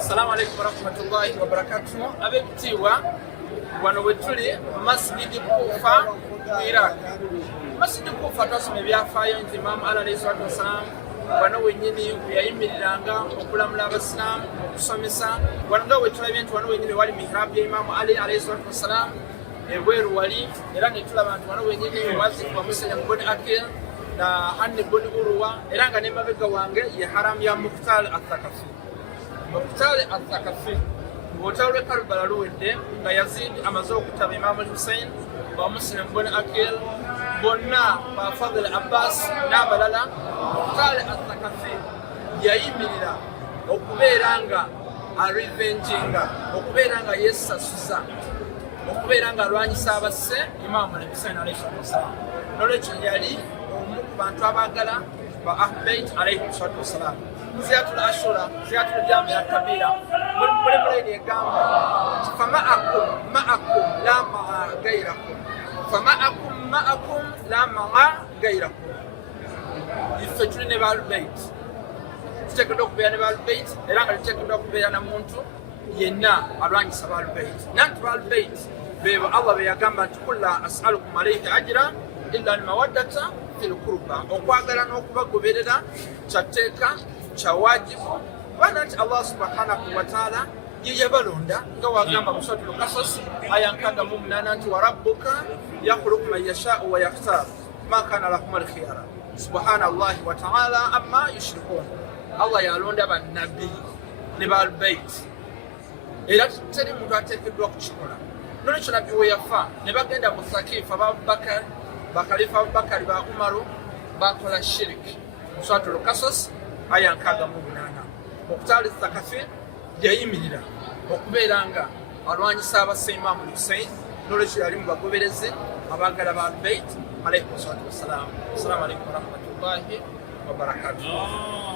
Assalamu alaikum warahmatullahi wabarakatuh. Abebitiibwa wano wetuli Masjid Kufa mu Iraq. Masjid Kufa twasoma ebyafaayo nti Imam Ali alayhi salatu wassalam wano wennyini yayimiriranga okulamula abasiraamu okusomesa. Wano nga wetulabye nti wano wennyini wali mihraabu ya Imam Ali alayhi salatu wassalam ebweru wali, era ne tulaba nti wano wennyini wazikwa Musayya ibn Aqil na Hani ibn Urwa, era nga n'emabega wange ye haramu ya Muqtal al-Thaqafi. Muqtal al-Thaqafi olutalo lw'e Karbala luwedde nga Yazid amaze okutaba Imam al-Hussein wa Muslim ibn Aqil bonna ba Fadl Abbas n'abalala. Muqtal al-Thaqafi yayimirira okubeera nga arivenginga, okubeera nga yesasuza, okubeera nga alwanyisa abasse Imam al-Hussein alayhi salatu wassalam. Nolwekyo yali omu ku bantu abaagala ba Ahlul alayhi salatu wassalam. Ziyatul Ashura, ziyatul Jami al-Kabira, mulimuleni egamba fama'akum la ma'a gairakum, fama'akum la ma'a gairakum. Iffe tuli ne ba Ahlul tuteekeddwa okubeera ne ba Ahlul era nga tuteekeddwa okubeera na muntu yenna alwanyisa ba Ahlul nanti ba Ahlul bebo Allah be yagamba nti qul la as'alukum alayhi ajra illa al-mawaddata fil qurba, okwagala n'okubagoberera kyateeka kya wajibu kubanga nti Allah subhanahu wa ta'ala ye yabalonda nga wagamba mu suratul Qasas aya 68 nti wa rabbuka yakhluqu man yasha'u wa yakhtar ma kana lahum al-khiyara subhanallahi wa ta'ala amma yushrikun. Allah yalonda bannabi ne ba Ahlul era teri muntu ateekeddwa kukikola. Nolwekyo nabbi we yafa ne bagenda mu Thakifa Abubakar, bakalifa Abubakar ba Umaru bakola shiriki mu suratul Qasas aya 68. Muqtal al-Thaqafi yayimirira okubeera nga alwanyisa abasse Imam al-Hussein, nolwekyo yali mu bagoberezi abaagala ba Ahlul alayhi salatu wassalam. Assalamu alaikum warahmatullahi wabarakatuh.